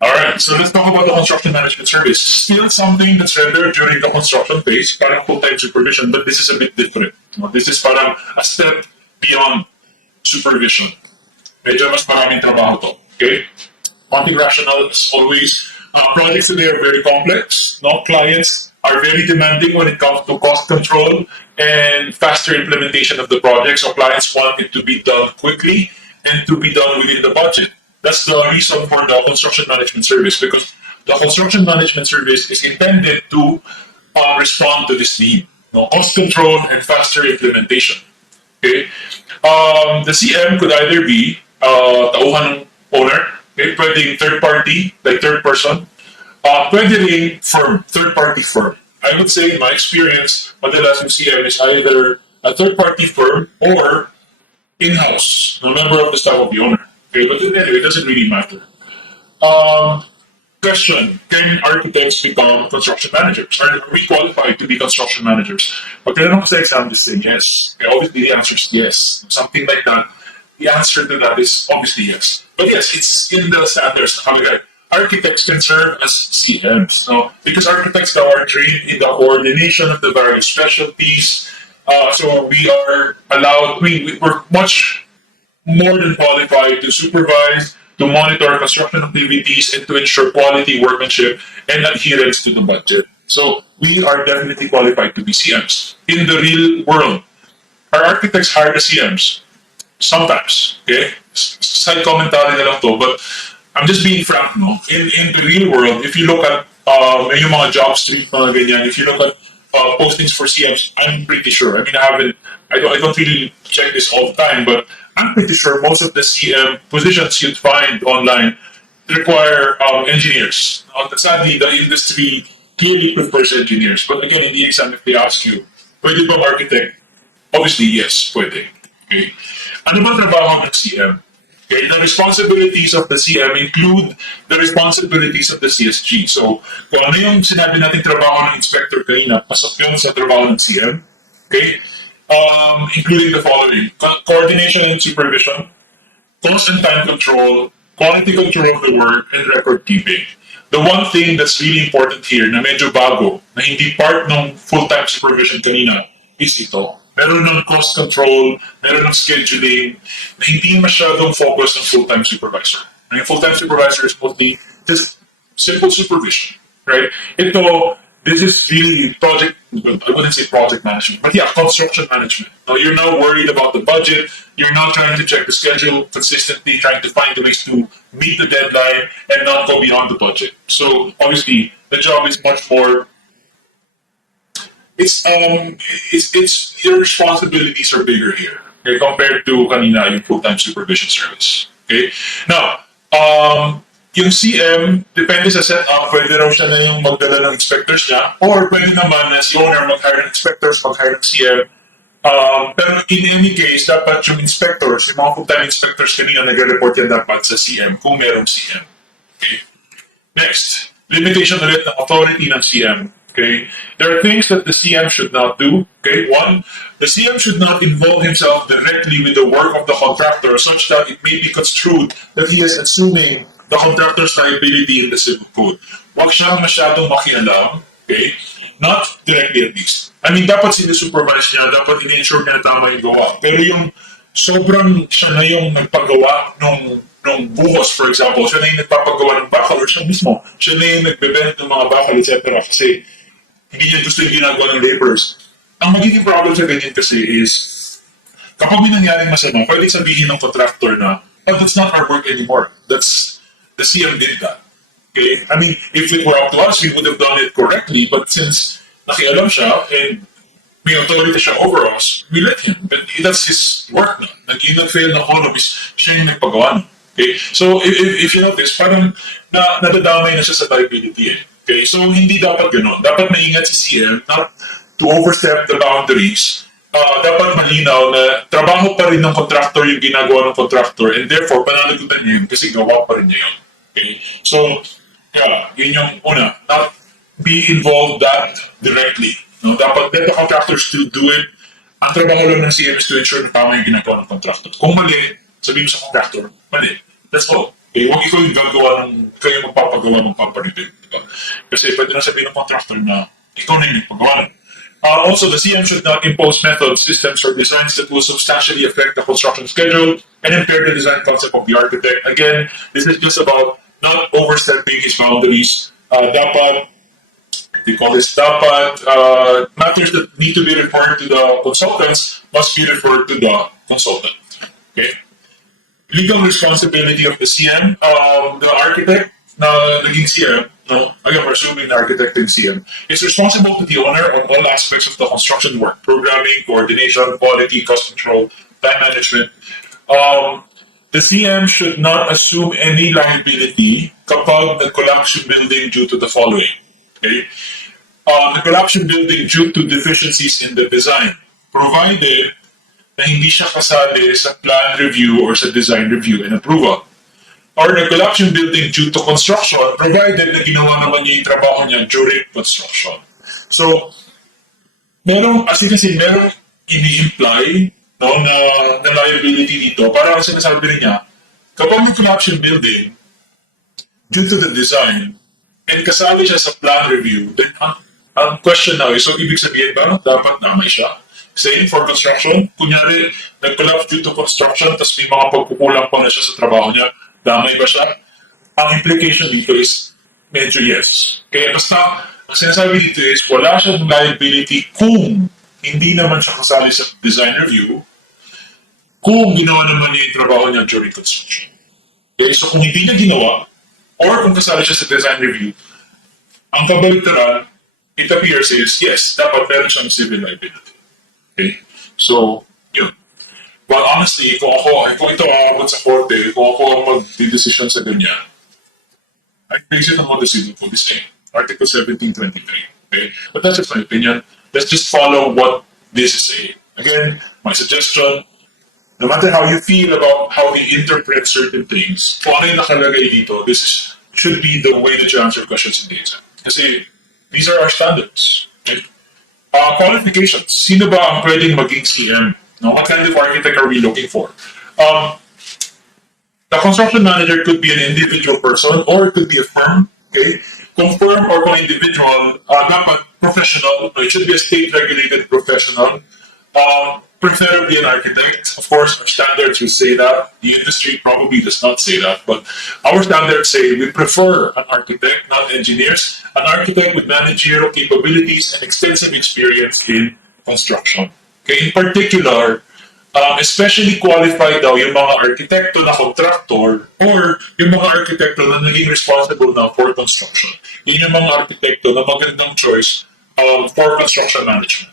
Alright, so let's talk about the construction management service. Still something that's rendered during the construction phase, parang full-time supervision, but this is a bit different. This is parang a step beyond supervision. Medyo mas maraming trabaho to. Okay? Funding rationale is always, projects today are very complex. No? Clients are very demanding when it comes to cost control and faster implementation of the project. So clients want it to be done quickly and to be done within the budget. That's the reason for the construction management service, because the construction management service is intended to respond to this need. No? Cost control and faster implementation. Okay? The CM could either be tauhan ng owner, okay? Pwedeng third party, like third person. Pwede rin firm, third party firm. I would say in my experience, madalas yung CM is either a third party firm or in-house, a member of the staff of the owner. Okay, but anyway, it doesn't really matter. Um, Question: can architects become construction managers? Are we qualified to be construction managers? Pag tinanong ko sa exam, they say yes. Okay, obviously, the answer is yes. Something like that. The answer to that is obviously yes. But yes, it's in the standards. Architects can serve as CMs. No? Because architects now are trained in the coordination of the various specialties. So we are allowed, we're much more than qualified to supervise, to monitor construction activities, and to ensure quality workmanship and adherence to the budget. So we are definitely qualified to be CMs. In the real world, are architects hired as CMs? Sometimes. Okay? Side commentary na lang to, but I'm just being frank. No? In the real world, if you look at yung mga job street, mga ganyan, if you look at postings for CMs, I'm pretty sure. I mean, I don't really check this all the time, but I'm pretty sure most of the CM positions you'd find online require engineers. Sadly, the industry clearly prefers engineers. But again, in the exam, if they ask you, pwede ba architect? Obviously, yes, pwede. Okay. Ano ba trabaho ng CM? Okay, the responsibilities of the CM include the responsibilities of the CSG. So, kung ano yung sinabi natin trabaho ng inspector kanina, pasok yun sa trabaho ng CM. Okay? Including the following: coordination and supervision, cost and time control, quality control of the work, and record keeping. The one thing that's really important here na medyo bago, na hindi part ng full-time supervision kanina, is ito. Meron ng cost control, meron ng scheduling, na hindi masyadong focus ng full-time supervisor. Yung full-time supervisor is mostly just simple supervision, right? This is really project, I wouldn't say project management, but yeah, construction management. Now, you're not worried about the budget, you're not trying to check the schedule consistently, trying to find ways to meet the deadline and not go beyond the budget. So, obviously, the job is much more, it's your responsibilities are bigger here, okay, compared to kanina, yung full-time supervision service. Okay? Now, yung CM, depende sa setup, pwede raw siya na yung magdala ng inspectors niya, or pwede naman na si owner mag-hire ng inspectors, mag-hire ng CM. Pero in any case, dapat yung inspectors, yung mga full-time inspectors kanina nag-report yan dapat sa CM, kung merong CM. Okay. Next, limitation ulit ng authority ng CM. Okay. There are things that the CM should not do. Okay. One, the CM should not involve himself directly with the work of the contractor such that it may be construed that he is assuming the contractor's liability in the civil code. Huwag siyang masyadong makialam, okay? Not directly at least. I mean, dapat sinusupervise niya, dapat in-ensure niya na tama yung gawa. Pero yung sobrang siya na yung nagpagawa ng buhos, for example, siya na yung nagpapagawa ng bakal, or siya mismo, siya na yung nagbebenta ng mga bakal, etc. Kasi hindi niya gusto yung ginagawa ng laborers. Ang magiging problem sa ganyan kasi is, kapag may nangyaring masama, pwede sabihin ng contractor na, oh, that's not our work anymore. The CM did that. Okay? I mean, if it were up to us, we would have done it correctly, but since nakialam siya and may authority siya over us, we let him. But that's his work na. Nag-fail na column is siya yung nagpagawa. Okay? So, if you notice, parang nadadamay na siya sa liability. Okay? So, hindi dapat gano'n. Dapat maingat si CM not to overstep the boundaries. Dapat malinaw na trabaho pa rin ng contractor yung ginagawa ng contractor, and therefore, pananagutan niya yun kasi gawa pa rin niya yun. Okay? So, yeah, yun yung una. Not be involved that directly. No? Dapat let the contractors to do it. Ang trabaho lang ng CM is to ensure na tama yung ginagawa ng contractor. Kung mali, sabihin mo sa contractor, mali. That's all. Okay, huwag ikaw yung gagawa kayo magpapagawa ng company din. Diba? Kasi pwede na sabihin ng contractor na ikaw na yung nagpagawa. Also, the CM should not impose methods, systems, or designs that will substantially affect the construction schedule and impair the design concept of the architect. Again, this is just about not overstepping his boundaries. Dapat, they call this dapat, matters that need to be referred to the consultants must be referred to the consultant. Okay? Legal responsibility of the CM, the architect na naging CM, no, again, we're assuming the architect and CM, is responsible to the owner on all aspects of the construction work, programming, coordination, quality, cost control, time management. The CM should not assume any liability kapag nag-collapse yung building due to the following. Okay? Nag-collapse yung building due to deficiencies in the design, provided na hindi siya kasali sa plan review or sa design review and approval. Or nag-collapse yung building due to construction, provided na ginawa naman niya yung trabaho niya during construction. So, merong ini-imply no, na liability dito. Parang sinasabi rin niya, kapag nag-collapse yung building due to the design and kasali siya sa plan review, then ang question now is, so ibig sabihin ba dapat damay siya? Same for construction. Kunyari, nag-collapse due to construction, tapos may mga pagkukulang pa na siya sa trabaho niya, damay ba siya? Ang implication dito is, medyo yes. Kaya basta, ang sinasabi dito is, wala siyang liability kung hindi naman siya kasali sa design review, kung ginawa naman niya yung trabaho niya during construction. Okay, so kung hindi niya ginawa, or kung kasali siya sa design review, ang kabaliktaran, it appears is, yes, dapat meron siyang civil liability. Okay? So, yun. Well, honestly, kung ito aabot sa korte, kung ako ang mag-decision sa ganyan, I base it on what the civil code is saying. Article 1723. Okay? But that's just my opinion. Let's just follow what this is saying. Again, my suggestion, no matter how you feel about how we interpret certain things, kung ano yung nakalagay dito, should be the way that you answer questions in the exam. Kasi these are our standards. Okay? Qualifications. Sino ba ang pwedeng maging CM? No? What kind of architect are we looking for? The construction manager could be an individual person or it could be a firm. Okay? Kung firm or kung individual, dapat professional. It should be a state-regulated professional. Preferably an architect. Of course, our standards will say that. The industry probably does not say that, but our standards say we prefer an architect, not engineers. An architect with managerial capabilities and extensive experience in construction. Okay, in particular, especially qualified daw yung mga arkitekto na contractor or yung mga arkitekto na naging responsible na for construction. Yun yung mga arkitekto na magandang choice for construction management.